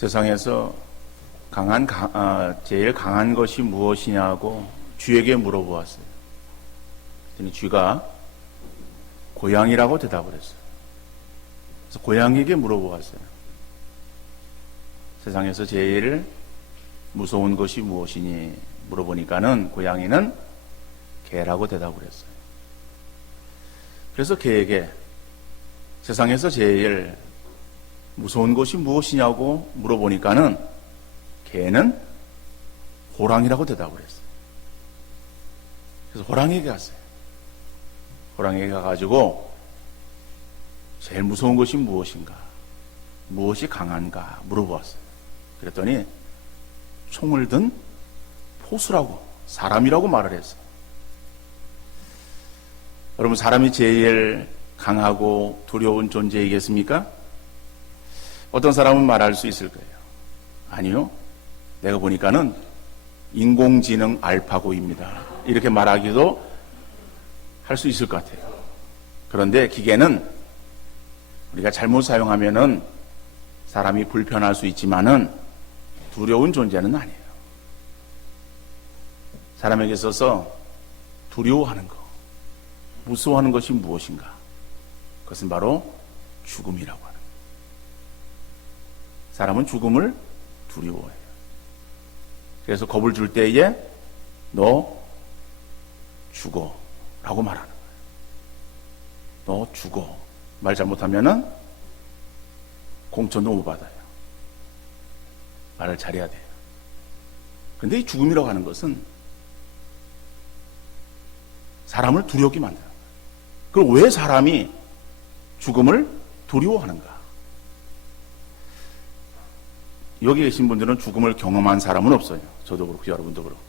세상에서 제일 강한 것이 무엇이냐고 쥐에게 물어보았어요. 그랬더니 쥐가 고양이라고 대답을 했어요. 그래서 고양이에게 물어보았어요. 세상에서 제일 무서운 것이 무엇이니 물어보니까는 고양이는 개라고 대답을 했어요. 그래서 개에게 세상에서 제일 무서운 것이 무엇이냐고 물어보니까는 개는 호랑이라고 대답을 했어요. 그래서 호랑이에게 갔어요. 호랑이에게 가가지고 제일 무서운 것이 무엇인가, 무엇이 강한가 물어보았어요. 그랬더니 총을 든 포수라고, 사람이라고 말을 했어요. 여러분, 사람이 제일 강하고 두려운 존재이겠습니까? 어떤 사람은 말할 수 있을 거예요. 아니요, 내가 보니까는 인공지능 알파고입니다. 이렇게 말하기도 할 수 있을 것 같아요. 그런데 기계는 우리가 잘못 사용하면은 사람이 불편할 수 있지만은 두려운 존재는 아니에요. 사람에게 있어서 두려워하는 것, 무서워하는 것이 무엇인가? 그것은 바로 죽음이라고 하는 거예요. 사람은 죽음을 두려워해요. 그래서 겁을 줄 때에 너 죽어 라고 말하는 거예요. 너 죽어. 말 잘못하면은 공천도 못 받아요. 말을 잘해야 돼요. 그런데 이 죽음이라고 하는 것은 사람을 두렵게 만드는 거예요. 그럼 왜 사람이 죽음을 두려워하는가? 여기 계신 분들은 죽음을 경험한 사람은 없어요. 저도 그렇고 여러분도 그렇고.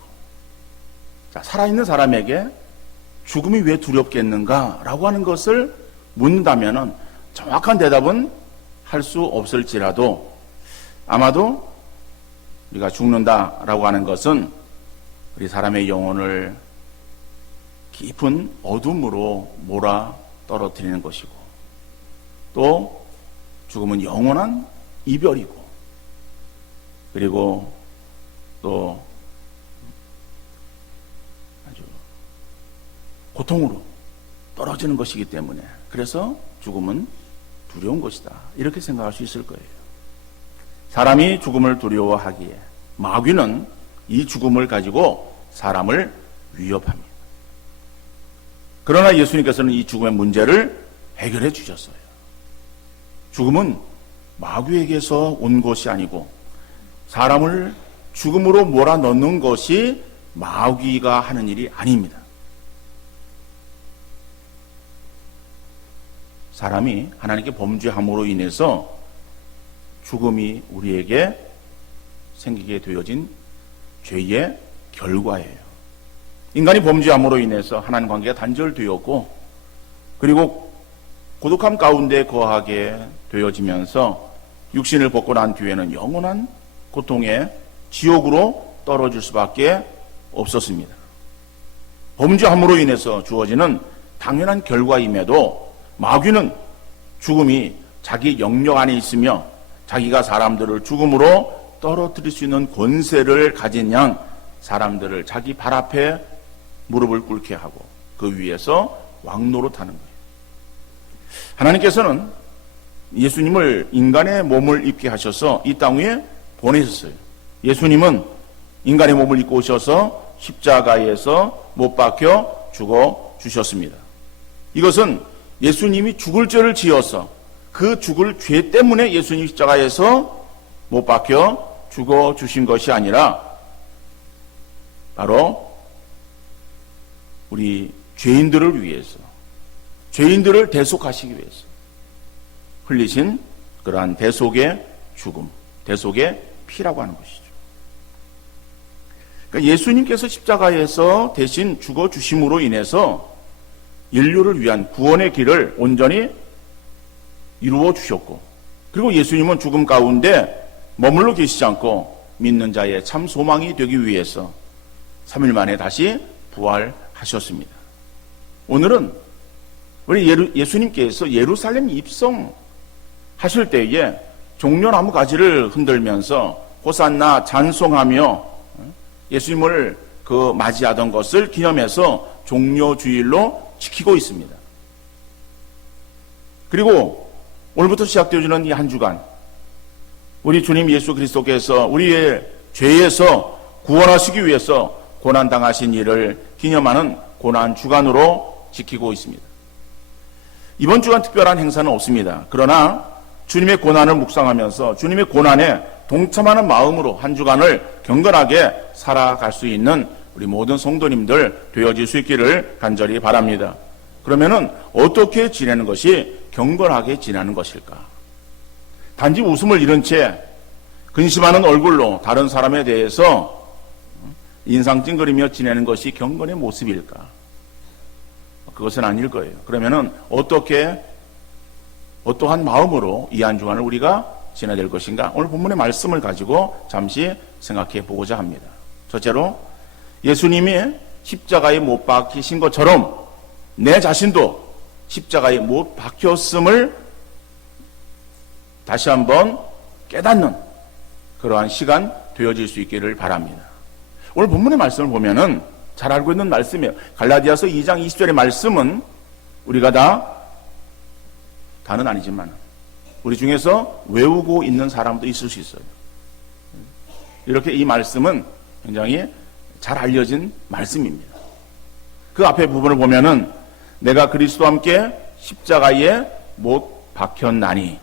자, 살아있는 사람에게 죽음이 왜 두렵겠는가? 라고 하는 것을 묻는다면 정확한 대답은 할 수 없을지라도 아마도 우리가 죽는다라고 하는 것은 우리 사람의 영혼을 깊은 어둠으로 몰아 떨어뜨리는 것이고, 또 죽음은 영원한 이별이고, 그리고 또 아주 고통으로 떨어지는 것이기 때문에, 그래서 죽음은 두려운 것이다, 이렇게 생각할 수 있을 거예요. 사람이 죽음을 두려워하기에 마귀는 이 죽음을 가지고 사람을 위협합니다. 그러나 예수님께서는 이 죽음의 문제를 해결해 주셨어요. 죽음은 마귀에게서 온 것이 아니고 사람을 죽음으로 몰아넣는 것이 마귀가 하는 일이 아닙니다. 사람이 하나님께 범죄함으로 인해서 죽음이 우리에게 생기게 되어진 죄의 결과예요. 인간이 범죄함으로 인해서 하나님 관계가 단절되었고, 그리고 고독함 가운데 거하게 되어지면서 육신을 벗고 난 뒤에는 영원한 고통의 지옥으로 떨어질 수밖에 없었습니다. 범죄함으로 인해서 주어지는 당연한 결과임에도 마귀는 죽음이 자기 영역 안에 있으며 자기가 사람들을 죽음으로 떨어뜨릴 수 있는 권세를 가진 양 사람들을 자기 발 앞에 무릎을 꿇게 하고 그 위에서 왕노릇하는 거예요. 하나님께서는 예수님을 인간의 몸을 입게 하셔서 이 땅 위에 보내셨어요. 예수님은 인간의 몸을 입고 오셔서 십자가에서 못 박혀 죽어 주셨습니다. 이것은 예수님이 죽을 죄를 지어서 그 죽을 죄 때문에 예수님 십자가에서 못 박혀 죽어 주신 것이 아니라 바로 우리 죄인들을 위해서, 죄인들을 대속하시기 위해서 흘리신 그러한 대속의 죽음, 대속의 피라고 하는 것이죠. 그러니까 예수님께서 십자가에서 대신 죽어 주심으로 인해서 인류를 위한 구원의 길을 온전히 이루어 주셨고, 그리고 예수님은 죽음 가운데 머물러 계시지 않고 믿는 자의 참 소망이 되기 위해서 3일 만에 다시 부활하셨습니다. 오늘은 우리 예수님께서 예루살렘 입성하실 때에 종려나무 가지를 흔들면서 호산나 찬송하며 예수님을 맞이하던 것을 기념해서 종려주일로 지키고 있습니다. 그리고 오늘부터 시작되어지는 이 한 주간, 우리 주님 예수 그리스도께서 우리의 죄에서 구원하시기 위해서 고난당하신 일을 기념하는 고난주간으로 지키고 있습니다. 이번 주간 특별한 행사는 없습니다. 그러나 주님의 고난을 묵상하면서 주님의 고난에 동참하는 마음으로 한 주간을 경건하게 살아갈 수 있는 우리 모든 성도님들 되어질 수 있기를 간절히 바랍니다. 그러면은 어떻게 지내는 것이 경건하게 지내는 것일까? 단지 웃음을 잃은 채 근심하는 얼굴로 다른 사람에 대해서 인상 찡그리며 지내는 것이 경건의 모습일까? 그것은 아닐 거예요. 그러면은 어떠한 마음으로 이 한 주간을 우리가 지내야 될 것인가? 오늘 본문의 말씀을 가지고 잠시 생각해 보고자 합니다. 첫째로, 예수님이 십자가에 못 박히신 것처럼 내 자신도 십자가에 못 박혔음을 다시 한번 깨닫는 그러한 시간 되어질 수 있기를 바랍니다. 오늘 본문의 말씀을 보면은 잘 알고 있는 말씀이에요. 갈라디아서 2장 20절의 말씀은 우리가 다는 아니지만 우리 중에서 외우고 있는 사람도 있을 수 있어요. 이렇게 이 말씀은 굉장히 잘 알려진 말씀입니다. 그 앞에 부분을 보면은 내가 그리스도와 함께 십자가에 못 박혔나니,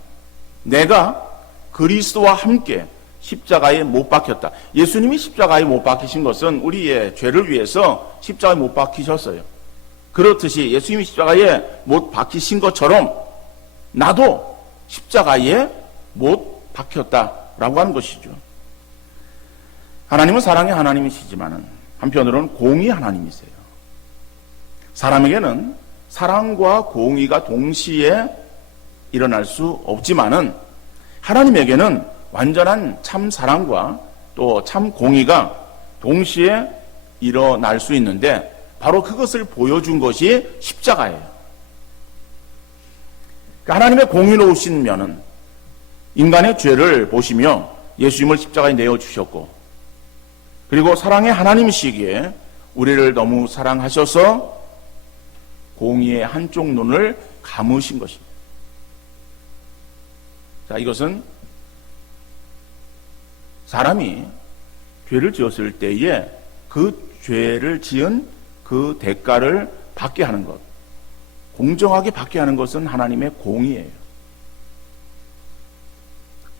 내가 그리스도와 함께 십자가에 못 박혔다. 예수님이 십자가에 못 박히신 것은 우리의 죄를 위해서 십자가에 못 박히셨어요. 그렇듯이 예수님이 십자가에 못 박히신 것처럼 나도 십자가에 못 박혔다라고 하는 것이죠. 하나님은 사랑의 하나님이시지만 한편으로는 공의 하나님이세요. 사람에게는 사랑과 공의가 동시에 일어날 수 없지만은 하나님에게는 완전한 참 사랑과 또 참 공의가 동시에 일어날 수 있는데 바로 그것을 보여준 것이 십자가예요. 하나님의 공의로우신 면은 인간의 죄를 보시며 예수님을 십자가에 내어주셨고, 그리고 사랑의 하나님이시기에 우리를 너무 사랑하셔서 공의의 한쪽 눈을 감으신 것입니다. 자, 이것은 사람이 죄를 지었을 때에 그 죄를 지은 그 대가를 받게 하는 것, 공정하게 받게 하는 것은 하나님의 공의예요.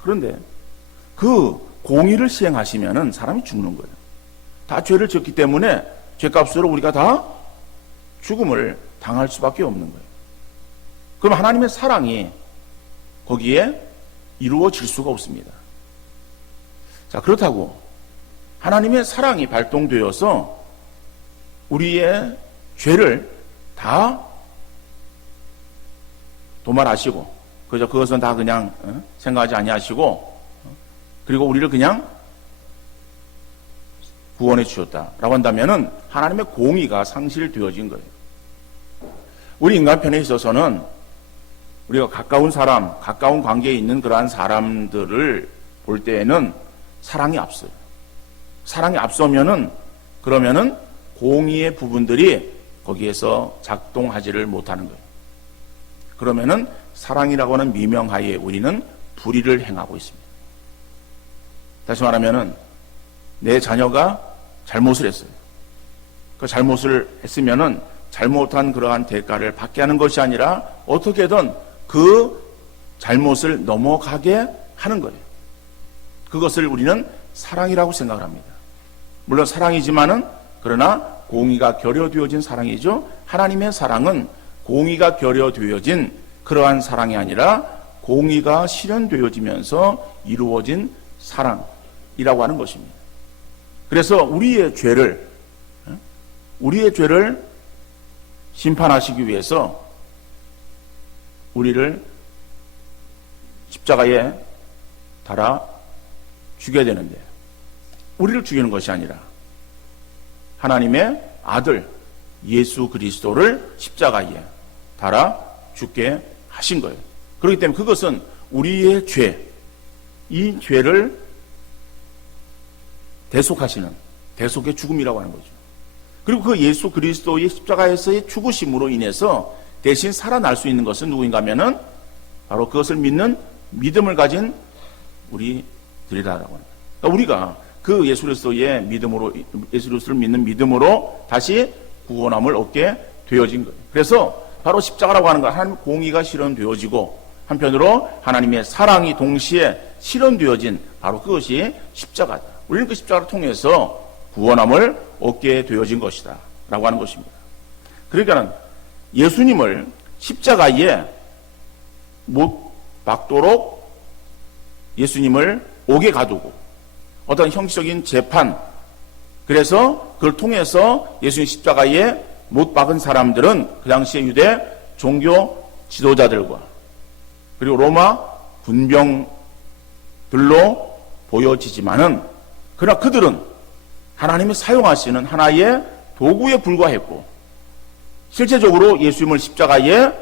그런데 그 공의를 시행하시면은 사람이 죽는 거예요. 다 죄를 지었기 때문에 죄값으로 우리가 다 죽음을 당할 수밖에 없는 거예요. 그럼 하나님의 사랑이 거기에 이루어질 수가 없습니다. 자, 그렇다고 하나님의 사랑이 발동되어서 우리의 죄를 다 도말하시고, 그것은 다 그냥 생각하지 아니하시고, 그리고 우리를 그냥 구원해 주셨다라고 한다면은 하나님의 공의가 상실되어진 거예요. 우리 인간편에 있어서는 우리가 가까운 사람, 가까운 관계에 있는 그러한 사람들을 볼 때에는 사랑이 앞서요. 사랑이 앞서면은 그러면은 공의의 부분들이 거기에서 작동하지를 못하는 거예요. 그러면은 사랑이라고 하는 미명하에 우리는 불의를 행하고 있습니다. 다시 말하면은 내 자녀가 잘못을 했어요. 그 잘못을 했으면은 잘못한 그러한 대가를 받게 하는 것이 아니라 어떻게든 그 잘못을 넘어가게 하는 거예요. 그것을 우리는 사랑이라고 생각을 합니다. 물론 사랑이지만은 그러나 공의가 결여되어진 사랑이죠. 하나님의 사랑은 공의가 결여되어진 그러한 사랑이 아니라 공의가 실현되어지면서 이루어진 사랑이라고 하는 것입니다. 그래서 우리의 죄를 심판하시기 위해서 우리를 십자가에 달아 죽여야 되는데, 우리를 죽이는 것이 아니라 하나님의 아들 예수 그리스도를 십자가에 달아 죽게 하신 거예요. 그렇기 때문에 그것은 우리의 죄, 이 죄를 대속하시는 대속의 죽음이라고 하는 거죠. 그리고 그 예수 그리스도의 십자가에서의 죽으심으로 인해서 대신 살아날 수 있는 것은 누구인가 하면은 바로 그것을 믿는 믿음을 가진 우리들이라고 합니다. 그러니까 우리가 그 예수 그리스도의 믿음으로, 예수 그리스도를 믿는 믿음으로 다시 구원함을 얻게 되어진 거예요. 그래서 바로 십자가라고 하는 건 하나님의 공의가 실현되어지고 한편으로 하나님의 사랑이 동시에 실현되어진 바로 그것이 십자가다. 우리는 그 십자가를 통해서 구원함을 얻게 되어진 것이다 라고 하는 것입니다. 그러니까 예수님을 십자가에 못 박도록 예수님을 옥에 가두고 어떤 형식적인 재판, 그래서 그걸 통해서 예수님 십자가에 못 박은 사람들은 그 당시에 유대 종교 지도자들과 그리고 로마 군병들로 보여지지만은 그러나 그들은 하나님이 사용하시는 하나의 도구에 불과했고 실제적으로 예수님을 십자가에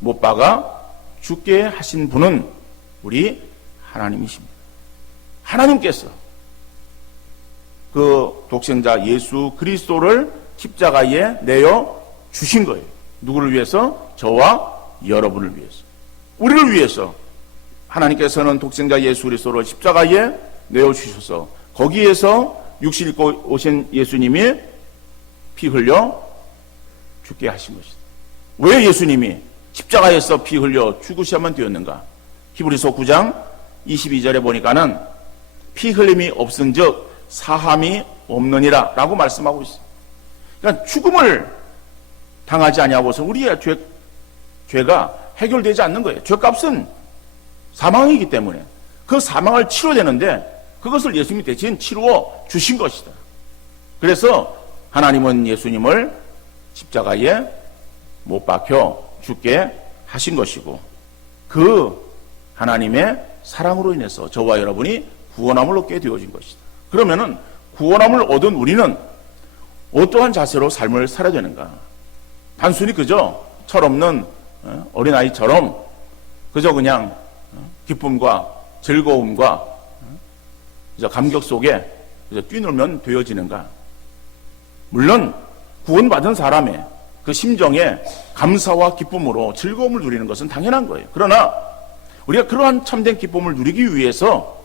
못 박아 죽게 하신 분은 우리 하나님이십니다. 하나님께서 그 독생자 예수 그리스도를 십자가에 내어 주신 거예요. 누구를 위해서? 저와 여러분을 위해서. 우리를 위해서 하나님께서는 독생자 예수 그리스도를 십자가에 내어 주셔서 거기에서 육신 입고 오신 예수님이 피 흘려 죽게 하신 것이다. 왜 예수님이 십자가에서 피 흘려 죽으셔야만 되었는가? 히브리서 9장 22절에 보니까는 피 흘림이 없은즉 사함이 없느니라 라고 말씀하고 있습니다. 그러니까 죽음을 당하지 아니하고서 우리의 죄가 해결되지 않는 거예요. 죄값은 사망이기 때문에 그 사망을 치료되는데 그것을 예수님이 대신 치루어 주신 것이다. 그래서 하나님은 예수님을 십자가에 못 박혀 죽게 하신 것이고 그 하나님의 사랑으로 인해서 저와 여러분이 구원함을 얻게 되어진 것이다. 그러면은 구원함을 얻은 우리는 어떠한 자세로 삶을 살아야 되는가? 단순히 그저 철없는 어린아이처럼 그저 그냥 기쁨과 즐거움과 감격 속에 뛰놀면 되어지는가? 물론 구원받은 사람의 그 심정에 감사와 기쁨으로 즐거움을 누리는 것은 당연한 거예요. 그러나 우리가 그러한 참된 기쁨을 누리기 위해서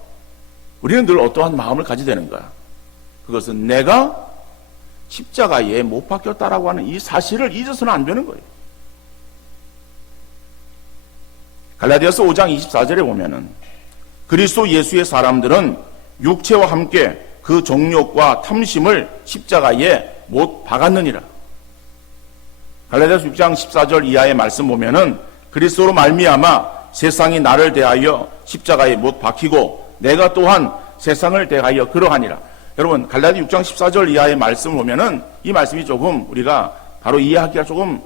우리는 늘 어떠한 마음을 가지게 되는가? 그것은 내가 십자가에 못 박혔다라고 하는 이 사실을 잊어서는 안 되는 거예요. 갈라디아서 5장 24절에 보면은 그리스도 예수의 사람들은 육체와 함께 그 정욕과 탐심을 십자가에 못 박았느니라. 갈라디아서 6장 14절 이하의 말씀 보면은 그리스도로 말미암아 세상이 나를 대하여 십자가에 못 박히고 내가 또한 세상을 대하여 그러하니라. 여러분 갈라디 6장 14절 이하의 말씀을 보면은 이 말씀이 조금 우리가 바로 이해하기가 조금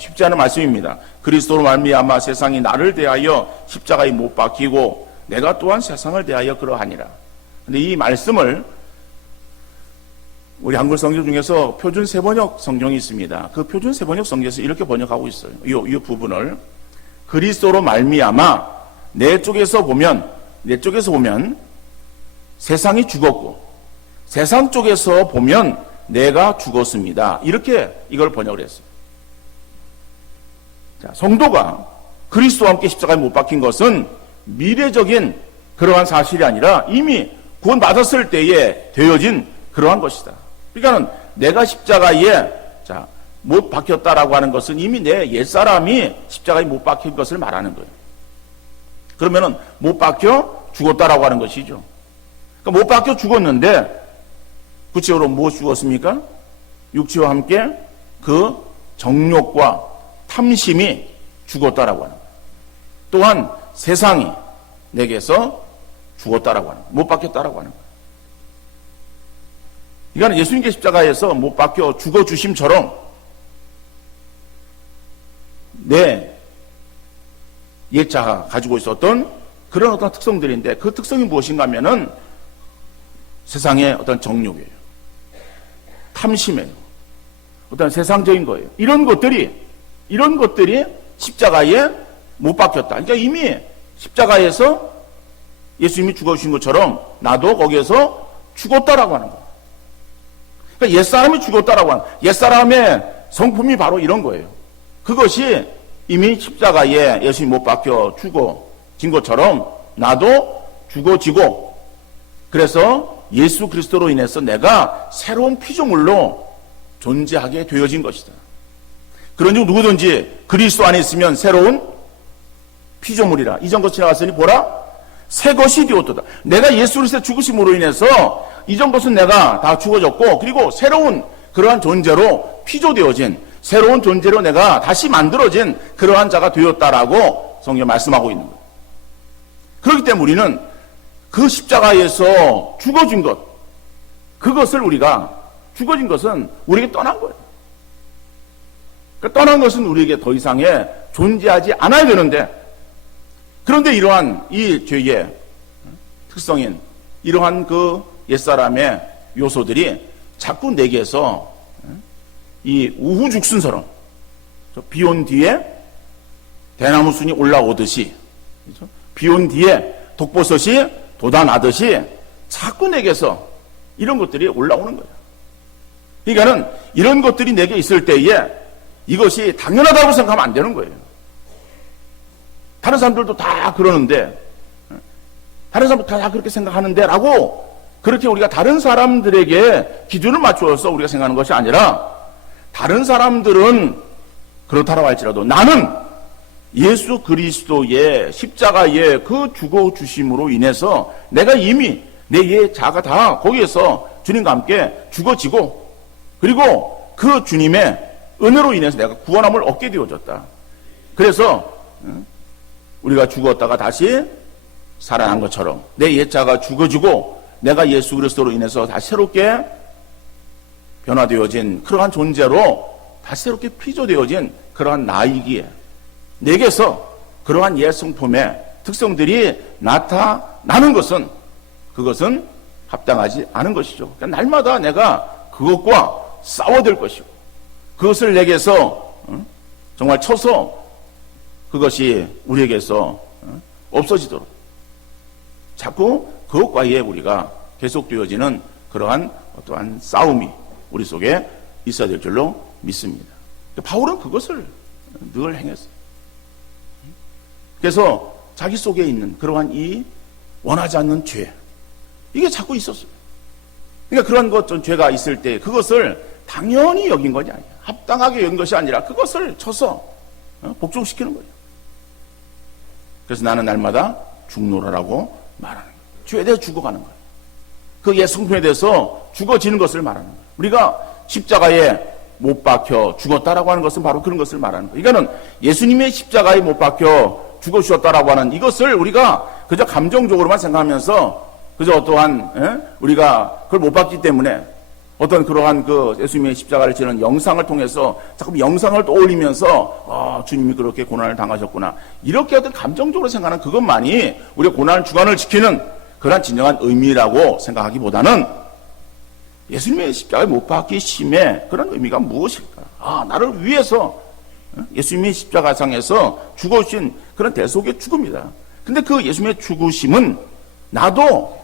쉽지 않은 말씀입니다. 그리스도로 말미암아 세상이 나를 대하여 십자가에 못 박히고 내가 또한 세상을 대하여 그러하니라. 근데 이 말씀을 우리 한글 성경 중에서 표준 세번역 성경이 있습니다. 그 표준 세번역 성경에서 이렇게 번역하고 있어요. 이 부분을 그리스도로 말미암아 내 쪽에서 보면 세상이 죽었고 세상 쪽에서 보면 내가 죽었습니다. 이렇게 이걸 번역을 했어요. 자, 성도가 그리스도와 함께 십자가에 못 박힌 것은 미래적인 그러한 사실이 아니라 이미 구원받았을 때에 되어진 그러한 것이다. 그러니까 내가 십자가에 못 박혔다라고 하는 것은 이미 내 옛사람이 십자가에 못 박힌 것을 말하는 거예요. 그러면은 못 박혀 죽었다라고 하는 것이죠. 그러니까 못 박혀 죽었는데 구체적으로 무엇 죽었습니까? 육체와 함께 그 정욕과 탐심이 죽었다라고 하는 거예요. 또한 세상이 내게서 죽었다라고 하는 거예요. 못 박혔다라고 하는 거예요. 이거는 예수님께 십자가에서 못 박혀 죽어주심처럼 내 옛자가 가지고 있었던 그런 어떤 특성들인데 그 특성이 무엇인가 하면은 세상의 어떤 정욕이에요. 탐심이에요. 어떤 세상적인 거예요. 이런 것들이 십자가에 못 박혔다. 그러니까 이미 십자가에서 예수님이 죽어주신 것처럼 나도 거기에서 죽었다라고 하는 거예요. 그러니까 옛사람이 죽었다라고 하는 거예요. 옛사람의 성품이 바로 이런 거예요. 그것이 이미 십자가에 예수님 못 박혀 죽어진 것처럼 나도 죽어지고, 그래서 예수 그리스도로 인해서 내가 새로운 피조물로 존재하게 되어진 것이다. 그런즉 누구든지 그리스도 안에 있으면 새로운 피조물이라. 이전 것 지나갔으니 보라 새 것이 되었도다. 내가 예수 그리스도의 죽으심으로 인해서 이전 것은 내가 다 죽어졌고, 그리고 새로운 그러한 존재로 피조되어진, 새로운 존재로 내가 다시 만들어진 그러한 자가 되었다라고 성경 말씀하고 있는 거예요. 그렇기 때문에 우리는 그 십자가에서 죽어진 것, 그것을 우리가, 죽어진 것은 우리에게 떠난 거예요. 그러니까 떠난 것은 우리에게 더 이상의 존재하지 않아야 되는데, 그런데 이러한 이 죄의 특성인 이러한 그 옛사람의 요소들이 자꾸 내게서 이 우후죽순처럼 비 온 뒤에 대나무 순이 올라오듯이, 비 온 뒤에 독버섯이 돋아나듯이 자꾸 내게서 이런 것들이 올라오는 거예요. 그러니까는 이런 것들이 내게 있을 때에 이것이 당연하다고 생각하면 안 되는 거예요. 다른 사람들도 다 그러는데, 다른 사람도 다 그렇게 생각하는데 라고, 그렇게 우리가 다른 사람들에게 기준을 맞추어서 우리가 생각하는 것이 아니라, 다른 사람들은 그렇다라고 할지라도 나는 예수 그리스도의 십자가의 그 죽어 주심으로 인해서 내가 이미 내 자가 다 거기에서 주님과 함께 죽어지고, 그리고 그 주님의 은혜로 인해서 내가 구원함을 얻게 되어졌다. 그래서 우리가 죽었다가 다시 살아난 것처럼 내 옛자가 죽어지고 내가 예수 그리스도로 인해서 다시 새롭게 변화되어진 그러한 존재로 다시 새롭게 피조되어진 그러한 나이기에 내게서 그러한 옛 성품의 특성들이 나타나는 것은, 그것은 합당하지 않은 것이죠. 그러니까 날마다 내가 그것과 싸워야 될 것이고, 그것을 내게서 정말 쳐서 그것이 우리에게서 없어지도록 자꾸 그것과의 우리가 계속되어지는 그러한 어떠한 싸움이 우리 속에 있어야 될 줄로 믿습니다. 바울은 그것을 늘 행했어요. 그래서 자기 속에 있는 그러한 이 원하지 않는 죄, 이게 자꾸 있었어요. 그러니까 그러한 것, 죄가 있을 때 그것을 당연히 여긴 것이 아니야. 합당하게 여긴 것이 아니라 그것을 쳐서 복종시키는 거예요. 그래서 나는 날마다 죽노라라고 말하는 거예요. 죄에 대해서 죽어가는 거예요. 그 옛 성품에 대해서 죽어지는 것을 말하는 거예요. 우리가 십자가에 못 박혀 죽었다라고 하는 것은 바로 그런 것을 말하는 거예요. 이거는 예수님의 십자가에 못 박혀 죽어 주셨다라고 하는 이것을 우리가 그저 감정적으로만 생각하면서 그저 어떠한 우리가 그걸 못 봤기 때문에 어떤 그러한 그 예수님의 십자가를 지는 영상을 통해서 자꾸 영상을 떠올리면서 주님이 그렇게 고난을 당하셨구나, 이렇게 어떤 감정적으로 생각하는 그것만이 우리가 고난 주관을 지키는 그러한 진정한 의미라고 생각하기보다는 예수님의 십자가에 못 박히심의 그런 의미가 무엇일까? 나를 위해서 예수님의 십자가상에서 죽어주신 그런 대속의 죽음이다. 근데 그 예수님의 죽으심은 나도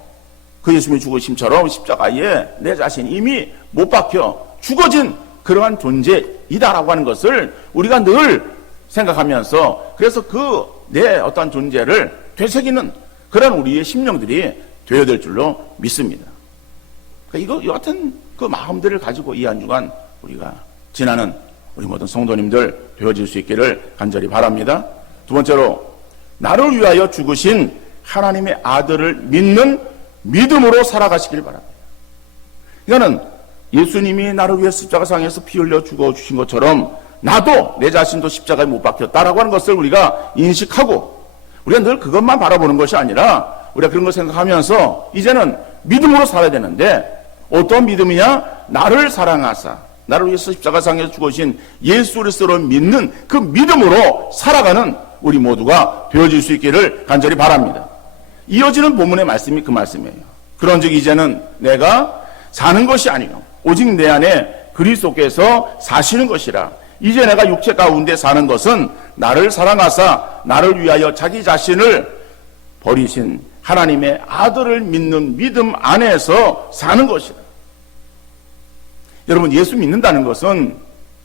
그 예수님의 죽으심처럼 십자가에 내 자신이 이미 못 박혀 죽어진 그러한 존재이다라고 하는 것을 우리가 늘 생각하면서, 그래서 그 내 어떠한 존재를 되새기는 그런 우리의 심령들이 되어야 될 줄로 믿습니다. 그러니까 이 같은 그 마음들을 가지고 이 한 주간 우리가 지나는 우리 모든 성도님들 되어질 수 있기를 간절히 바랍니다. 두 번째로, 나를 위하여 죽으신 하나님의 아들을 믿는 믿음으로 살아가시길 바랍니다. 이거는 예수님이 나를 위해 십자가상에서 피 흘려 죽어주신 것처럼 나도 내 자신도 십자가에 못 박혔다라고 하는 것을 우리가 인식하고, 우리가 늘 그것만 바라보는 것이 아니라 우리가 그런 걸 생각하면서 이제는 믿음으로 살아야 되는데, 어떤 믿음이냐? 나를 사랑하사 나를 위해서 십자가상에서 죽으신 예수 그리스도를 믿는 그 믿음으로 살아가는 우리 모두가 되어질 수 있기를 간절히 바랍니다. 이어지는 본문의 말씀이 그 말씀이에요. 그런즉 이제는 내가 사는 것이 아니요 오직 내 안에 그리스도께서 사시는 것이라. 이제 내가 육체 가운데 사는 것은 나를 사랑하사 나를 위하여 자기 자신을 버리신 하나님의 아들을 믿는 믿음 안에서 사는 것이다. 여러분, 예수 믿는다는 것은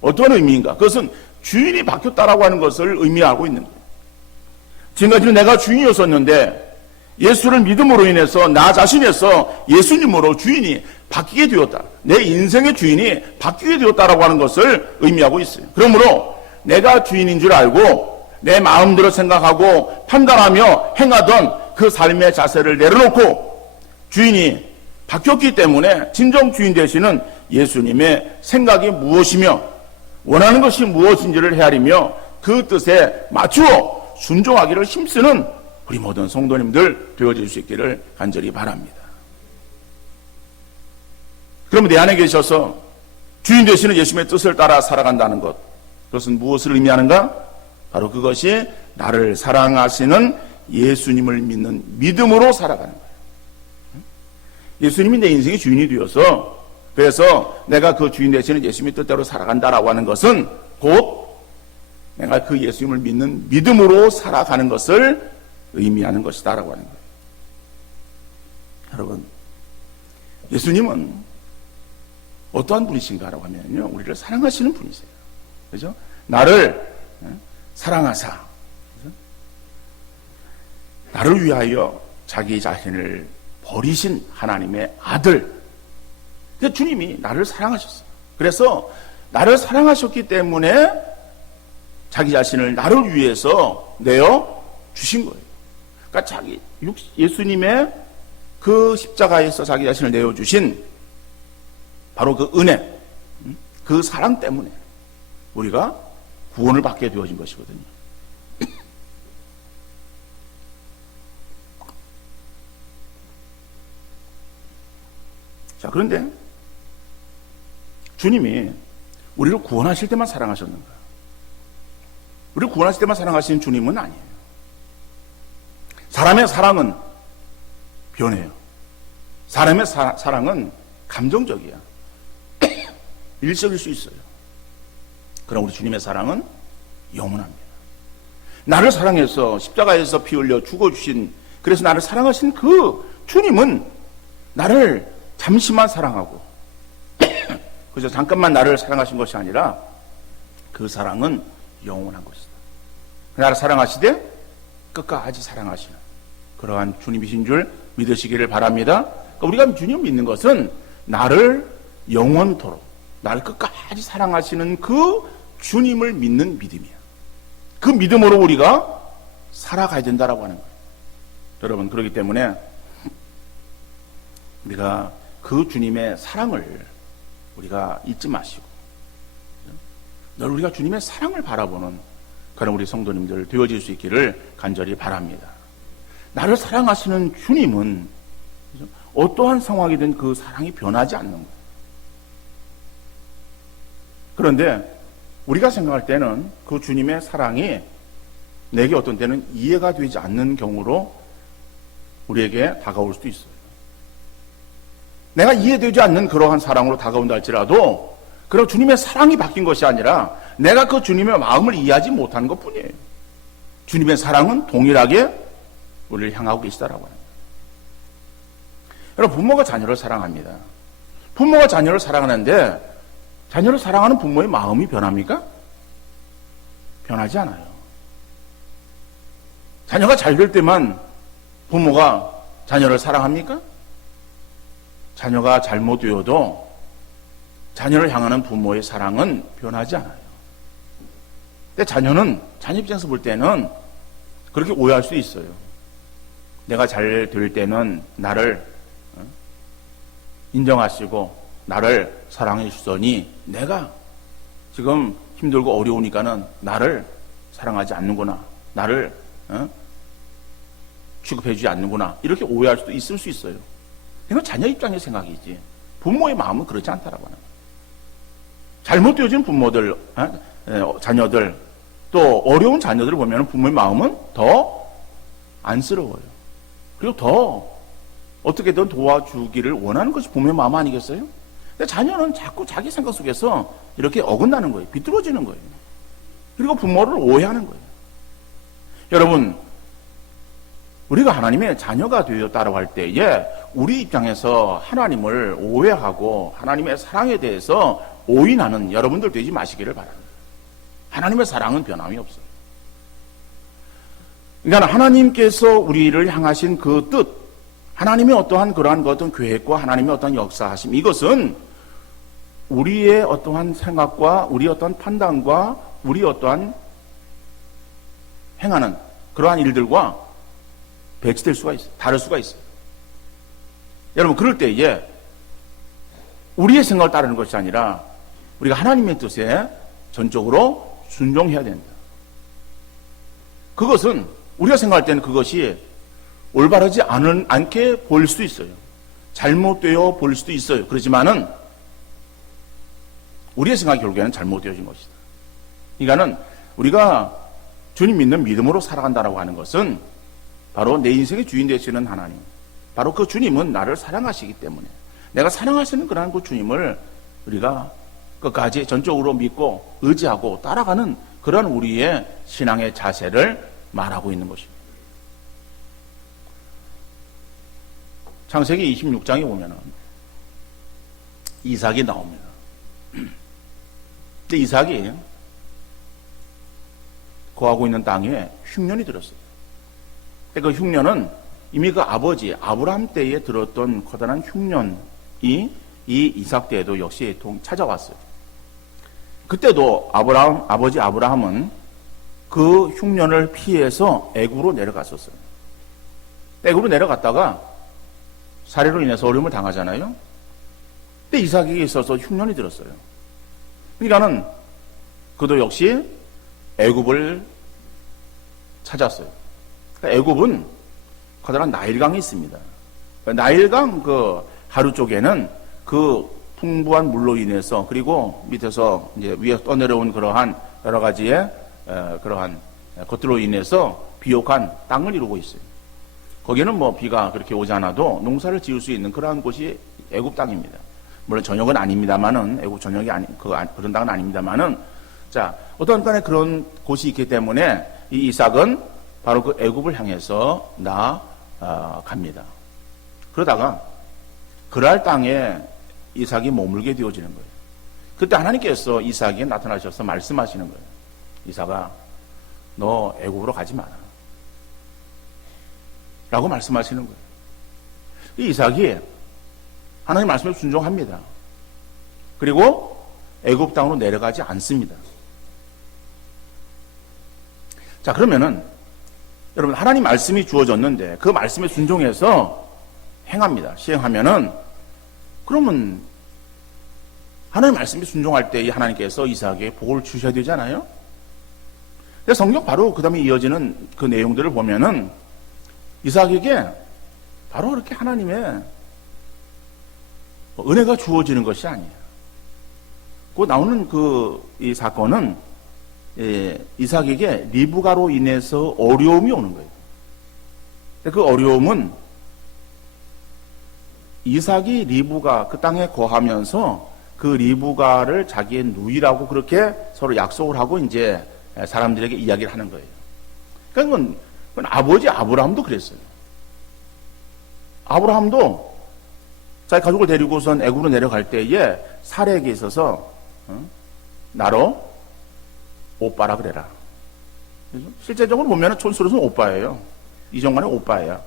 어떤 의미인가? 그것은 주인이 바뀌었다라고 하는 것을 의미하고 있는 거예요. 지금까지는 내가 주인이었었는데 예수를 믿음으로 인해서 나 자신에서 예수님으로 주인이 바뀌게 되었다. 내 인생의 주인이 바뀌게 되었다라고 하는 것을 의미하고 있어요. 그러므로 내가 주인인 줄 알고 내 마음대로 생각하고 판단하며 행하던 그 삶의 자세를 내려놓고 주인이 바뀌었기 때문에 진정 주인 되시는 예수님의 생각이 무엇이며 원하는 것이 무엇인지를 헤아리며 그 뜻에 맞추어 순종하기를 힘쓰는 우리 모든 성도님들 되어질 수 있기를 간절히 바랍니다. 그러면 내 안에 계셔서 주인 되시는 예수님의 뜻을 따라 살아간다는 것, 그것은 무엇을 의미하는가? 바로 그것이 나를 사랑하시는 예수님을 믿는 믿음으로 살아가는 거예요. 예수님이 내 인생의 주인이 되어서 그래서 내가 그 주인 되시는 예수님의 뜻대로 살아간다라고 하는 것은 곧 내가 그 예수님을 믿는 믿음으로 살아가는 것을 의미하는 것이다라고 하는 거예요. 여러분, 예수님은 어떠한 분이신가라고 하면요, 우리를 사랑하시는 분이세요. 그죠? 나를 사랑하사, 그죠? 나를 위하여 자기 자신을 버리신 하나님의 아들. 주님이 나를 사랑하셨어요. 그래서 나를 사랑하셨기 때문에 자기 자신을 나를 위해서 내어 주신 거예요. 그러니까 예수님의 그 십자가에서 자기 자신을 내어 주신 바로 그 은혜, 그 사랑 때문에 우리가 구원을 받게 되어진 것이거든요. 자, 그런데 주님이 우리를 구원하실 때만 사랑하셨는가? 우리를 구원하실 때만 사랑하시는 주님은 아니에요. 사람의 사랑은 변해요. 사람의 사랑은 감정적이야. 일시적일 수 있어요. 그럼 우리 주님의 사랑은 영원합니다. 나를 사랑해서 십자가에서 피 흘려 죽어주신, 그래서 나를 사랑하신 그 주님은 나를 잠시만 사랑하고 그래서 잠깐만 나를 사랑하신 것이 아니라 그 사랑은 영원한 것이다. 나를 사랑하시되 끝까지 사랑하시는 그러한 주님이신 줄 믿으시기를 바랍니다. 그러니까 우리가 주님 믿는 것은 나를 영원토록, 나를 끝까지 사랑하시는 그 주님을 믿는 믿음이야. 그 믿음으로 우리가 살아가야 된다라고 하는 거예요. 여러분, 그렇기 때문에 우리가 그 주님의 사랑을 우리가 잊지 마시고 늘 우리가 주님의 사랑을 바라보는 그런 우리 성도님들 되어질 수 있기를 간절히 바랍니다. 나를 사랑하시는 주님은 어떠한 상황이든 그 사랑이 변하지 않는 거예요. 그런데 우리가 생각할 때는 그 주님의 사랑이 내게 어떤 때는 이해가 되지 않는 경우로 우리에게 다가올 수도 있어요. 내가 이해되지 않는 그러한 사랑으로 다가온다 할지라도 그런 주님의 사랑이 바뀐 것이 아니라 내가 그 주님의 마음을 이해하지 못하는 것 뿐이에요. 주님의 사랑은 동일하게 우리를 향하고 계시다라고 합니다. 여러분, 부모가 자녀를 사랑합니다. 부모가 자녀를 사랑하는데 자녀를 사랑하는 부모의 마음이 변합니까? 변하지 않아요. 자녀가 잘 될 때만 부모가 자녀를 사랑합니까? 자녀가 잘못되어도 자녀를 향하는 부모의 사랑은 변하지 않아요. 근데 자녀는 자녀 입장에서 볼 때는 그렇게 오해할 수 있어요. 내가 잘 될 때는 나를 인정하시고 나를 사랑해 주더니 내가 지금 힘들고 어려우니까는 나를 사랑하지 않는구나, 나를 취급해 주지 않는구나, 이렇게 오해할 수도 있을 수 있어요. 이건 자녀 입장의 생각이지 부모의 마음은 그렇지 않다라고 하는 거예요. 잘못되어진 부모들, 자녀들, 또 어려운 자녀들을 보면 부모의 마음은 더 안쓰러워요. 그리고 더 어떻게든 도와주기를 원하는 것이 부모의 마음 아니겠어요? 근데 자녀는 자꾸 자기 생각 속에서 이렇게 어긋나는 거예요. 비뚤어지는 거예요. 그리고 부모를 오해하는 거예요. 여러분, 우리가 하나님의 자녀가 되었다라고 할 때에 우리 입장에서 하나님을 오해하고 하나님의 사랑에 대해서 오인하는 여러분들 되지 마시기를 바랍니다. 하나님의 사랑은 변함이 없어요. 그러니까 하나님께서 우리를 향하신 그 뜻, 하나님의 어떠한 그러한 어떤 계획과 하나님의 어떠한 역사하심, 이것은 우리의 어떠한 생각과 우리의 어떠한 판단과 우리의 어떠한 행하는 그러한 일들과 배치될 수가 있어요. 다를 수가 있어요. 여러분, 그럴 때에 우리의 생각을 따르는 것이 아니라 우리가 하나님의 뜻에 전적으로 순종해야 된다. 그것은 우리가 생각할 때는 그것이 올바르지 않게 보일 수도 있어요. 잘못되어 보일 수도 있어요. 그렇지만은 우리의 생각이 결국에는 잘못되어진 것이다. 그러니까는 우리가 주님 믿는 믿음으로 살아간다라고 하는 것은 바로 내 인생의 주인 되시는 하나님, 바로 그 주님은 나를 사랑하시기 때문에 내가 사랑하시는 그러한 그 주님을 우리가 끝까지 전적으로 믿고 의지하고 따라가는 그런 우리의 신앙의 자세를 말하고 있는 것입니다. 창세기 26장에 보면은 이삭이 나옵니다. 근데 이삭이 거하고 있는 땅에 흉년이 들었어요. 그 흉년은 이미 그 아버지 아브라함 때에 들었던 커다란 흉년이 이 이삭 때에도 역시 찾아왔어요. 그때도 아버지 아브라함은 그 흉년을 피해서 애굽으로 내려갔었어요. 애굽으로 내려갔다가 사례로 인해서 어려움을 당하잖아요. 근데 이삭에게 있어서 흉년이 들었어요. 그러니까는 그도 역시 애굽을 찾았어요. 그러니까 애굽은 커다란 나일강이 있습니다. 나일강 그 하루 쪽에는 그 풍부한 물로 인해서 그리고 밑에서 이제 위에 떠내려온 그러한 여러 가지의 그러한 것들로 인해서 비옥한 땅을 이루고 있어요. 거기는 뭐 비가 그렇게 오지 않아도 농사를 지을 수 있는 그러한 곳이 애굽 땅입니다. 물론 전역은 아닙니다만은 애굽 전역이 그런 땅은 아닙니다만은 자 어떤 간에 그런 곳이 있기 때문에 이 이삭은 바로 그 애굽을 향해서 나아갑니다. 그러다가 그랄 땅에 이삭이 머물게 되어지는 거예요. 그때 하나님께서 이삭에게 나타나셔서 말씀하시는 거예요. 이삭아, 너 애굽으로 가지 마라. 라고 말씀하시는 거예요. 이 이삭이 하나님 말씀에 순종합니다. 그리고 애굽 땅으로 내려가지 않습니다. 자, 그러면은 여러분 하나님 말씀이 주어졌는데 그 말씀에 순종해서 행합니다. 시행하면은 그러면 하나님 말씀에 순종할 때 하나님께서 이삭에게 복을 주셔야 되잖아요. 그래서 성경 바로 그 다음에 이어지는 그 내용들을 보면은 이삭에게 바로 그렇게 하나님의 은혜가 주어지는 것이 아니에요. 그 나오는 이 사건은 이삭에게 리브가로 인해서 어려움이 오는 거예요. 그 어려움은 이삭이 리브가 그 땅에 거하면서 그 리브가를 자기의 누이라고 그렇게 서로 약속을 하고 이제 사람들에게 이야기를 하는 거예요. 그건 아버지 아브라함도 그랬어요. 아브라함도 자기 가족을 데리고선 애굽으로 내려갈 때에 사례에게 있어서 나로 오빠라 그래라. 실제적으로 보면 촌수로서는 오빠예요. 이정만의 오빠예요.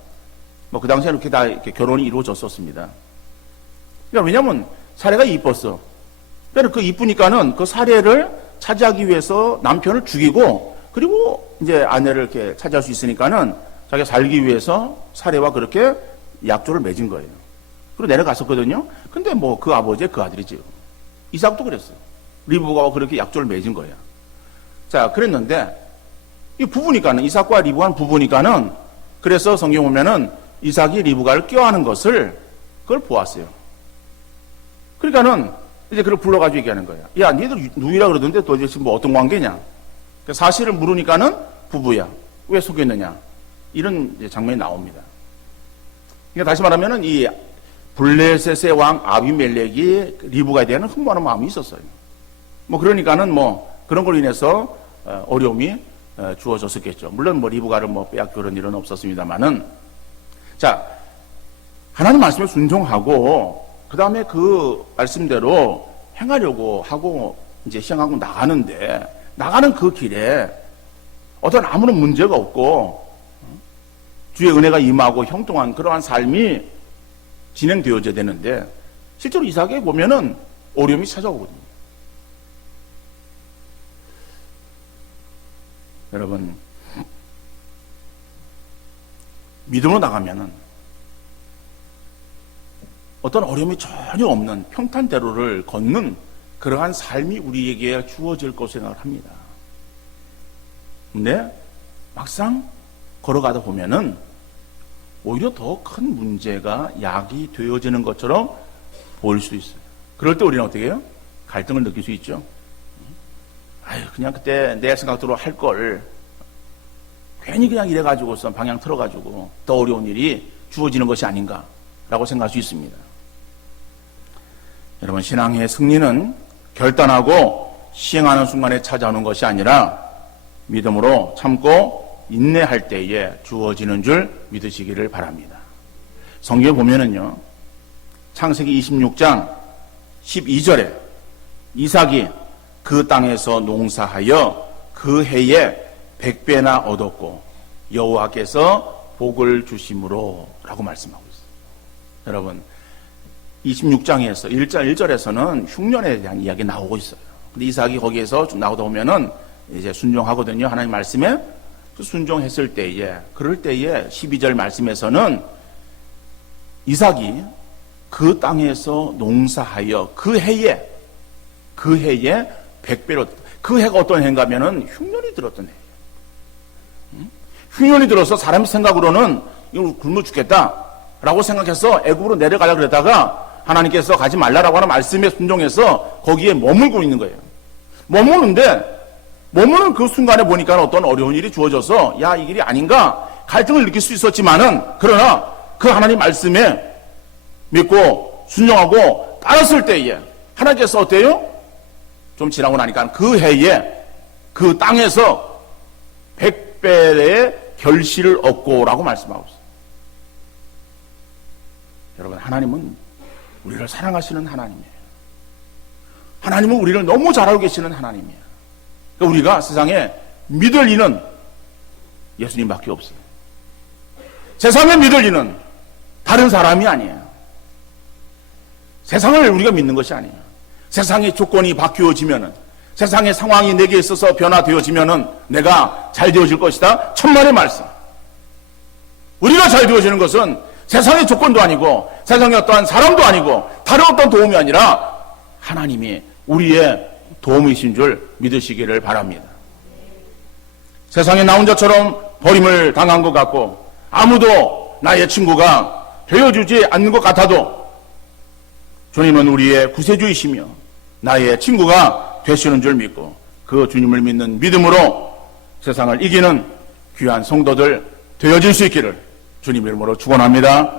뭐 그 당시에 이렇게 다 이렇게 결혼이 이루어졌었습니다. 그러니까 왜냐면 사례가 이뻤어. 그러니까 그 이쁘니까는 그 사례를 차지하기 위해서 남편을 죽이고 그리고 이제 아내를 이렇게 차지할 수 있으니까는 자기가 살기 위해서 사례와 그렇게 약조를 맺은 거예요. 그리고 내려갔었거든요. 근데 뭐 그 아버지의 그 아들이지요. 이삭도 그랬어요. 리브가와 그렇게 약조를 맺은 거예요. 자, 그랬는데 이 부부니까는 이삭과 리브가는 부부니까는 그래서 성경 보면은 이삭이 리브가를 껴안은 것을 그걸 보았어요. 그러니까는 이제 그걸 불러가지고 얘기하는 거예요. 야, 니들 누이라 그러던데 도대체 뭐 어떤 관계냐? 사실을 물으니까는 부부야. 왜 속였느냐? 이런 장면이 나옵니다. 그러니까 다시 말하면은 이 블레셋의 왕 아비멜렉이 리브가에 대한 흥분하는 마음이 있었어요. 뭐 그러니까는 뭐 그런 걸로 인해서 어려움이 주어졌었겠죠. 물론 리브가를 빼앗고 그런 일은 없었습니다만은. 자, 하나님 말씀에 순종하고 그 다음에 그 말씀대로 행하려고 하고 이제 시행하고 나가는 그 길에 어떤 아무런 문제가 없고 주의 은혜가 임하고 형통한 그러한 삶이 진행되어져야 되는데 실제로 이삭에 보면은 어려움이 찾아오거든요. 여러분, 믿음으로 나가면은 어떤 어려움이 전혀 없는 평탄대로를 걷는 그러한 삶이 우리에게 주어질 것으로 생각을 합니다. 근데 막상 걸어가다 보면은 오히려 더 큰 문제가 야기 되어지는 것처럼 보일 수도 있어요. 그럴 때 우리는 어떻게 해요? 갈등을 느낄 수 있죠. 그냥 그때 내 생각대로 할 걸 괜히 그냥 이래가지고서 방향 틀어가지고 더 어려운 일이 주어지는 것이 아닌가라고 생각할 수 있습니다. 여러분, 신앙의 승리는 결단하고 시행하는 순간에 찾아오는 것이 아니라 믿음으로 참고 인내할 때에 주어지는 줄 믿으시기를 바랍니다. 성경에 보면은요, 창세기 26장 12절에 이삭이 그 땅에서 농사하여 그 해에 100배나 얻었고 여호와께서 복을 주심으로 라고 말씀하고 있어요. 여러분, 26장에서 1절에서는 흉년에 대한 이야기 나오고 있어요. 근데 이삭이 거기에서 쭉 나오다 보면은 이제 순종하거든요. 하나님 말씀에. 순종했을 때에, 그럴 때에 12절 말씀에서는 이삭이 그 땅에서 농사하여 그 해에 100배로, 그 해가 어떤 해인가면은 흉년이 들었던 해예요. 흉년이 들어서 사람 생각으로는 이거 굶어 죽겠다라고 생각해서 애굽으로 내려가려고 그러다가 하나님께서 가지 말라라고 하는 말씀에 순종해서 거기에 머물고 있는 거예요. 머무는 그 순간에 보니까 어떤 어려운 일이 주어져서 야, 이 길이 아닌가 갈등을 느낄 수 있었지만은, 그러나 그 하나님 말씀에 믿고 순종하고 따랐을 때에 하나님께서 어때요? 좀 지나고 나니까 그 해에 그 땅에서 100배의 결실을 얻고라고 말씀하고 있어요. 여러분, 하나님은 우리를 사랑하시는 하나님이에요. 하나님은 우리를 너무 잘 알고 계시는 하나님이에요. 그러니까 우리가 세상에 믿을 이는 예수님밖에 없어요. 세상에 믿을 이는 다른 사람이 아니에요. 세상을 우리가 믿는 것이 아니에요. 세상의 조건이 바뀌어지면은, 세상의 상황이 내게 있어서 변화되어지면은 내가 잘 되어질 것이다. 천만의 말씀. 우리가 잘 되어지는 것은 세상의 조건도 아니고 세상의 어떠한 사람도 아니고 다른 어떤 도움이 아니라 하나님이 우리의 도움이신 줄 믿으시기를 바랍니다. 세상에 나 혼자처럼 버림을 당한 것 같고 아무도 나의 친구가 되어주지 않는 것 같아도 주님은 우리의 구세주이시며 나의 친구가 되시는 줄 믿고 그 주님을 믿는 믿음으로 세상을 이기는 귀한 성도들 되어질 수 있기를 주님 이름으로 축원합니다.